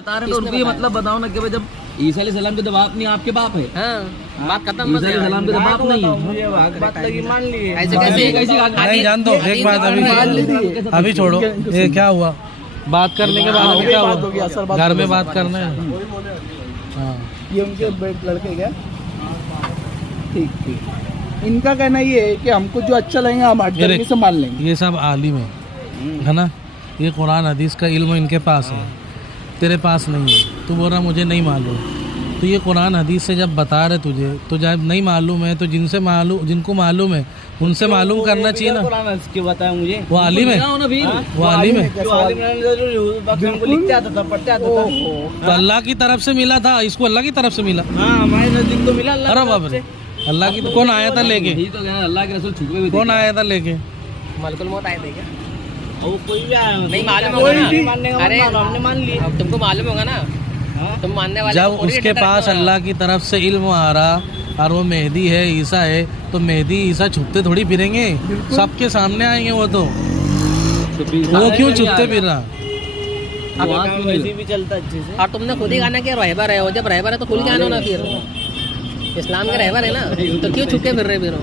बता रहे तो भी मतलब बताओ ना कि भाई जब ईसा अलैहिस्सलाम के तो बाप नहीं आपके बाप है। हाँ बात खत्म। ईसा अलैहिस्सलाम के तो बाप नहीं है। मुझे बात लगी मान लिए। ऐसे कैसे नहीं जान दो एक बात अभी छोड़ो, ये क्या हुआ बात करने के बाद में क्या हुआ? घर में बात करना है। हाँ ये उनके लड़के क्या? ठीक ठीक। इनका कहना ये है कि हमको जो अच्छा लगेगा हम आदमी से मान लेंगे। ये सब आलिम है ना, ये कुरान हदीस का इल्म इनके पास है, तेरे पास नहीं है। तू बोल रहा मुझे नहीं मालूम, तो ये कुरान हदीस से जब बता रहे तुझे, तो जब नहीं मालूम है तो जिनको मालूम है उनसे मालूम करना चाहिए ना। क्यों बताया मुझे? वो आलिम है, वो आलिम है, लिखते आता था, पढ़ते आता था। तो अल्लाह की तरफ से मिला था, इसको अल्लाह की तरफ से मिला। हाँ हमारे नजदीक तो मिला। अरे बाप रे, अल्लाह की तो कौन आया था लेके? यही तो कहना अल्लाह के रसूल छुपे हुए कौन आया था लेके? मलकुल मौत आए थे क्या? वो कोई भी आया नहीं मालूम होगा ना। मानने का अरे हमने मान लिया। अब तुमको मालूम होगा ना, तुम मानने वाले जब को पूरी उसके डिटेल पास रखना। अल्लाह की तरफ से इल्म आ रहा और वो मेहदी है, ईसा है, तो मेहदी ईसा छुपते थोड़ी फिरेंगे, सबके सामने आएंगे वो तो। वो क्यों छुपते फिर रहा? वैसे भी चलता अच्छे से। और तुमने खुद ही गाना कि रहबर है, और जब रहबर है तो खुल के आना ना फिर। इस्लाम के रहबर है ना, तो क्यों छुपके फिर रहे फिर?